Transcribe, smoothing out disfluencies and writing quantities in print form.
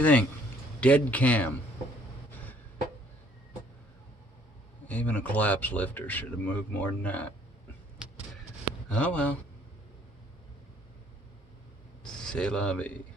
do you think? Dead cam. Even a collapse lifter should have moved more than that. Oh well. C'est la vie.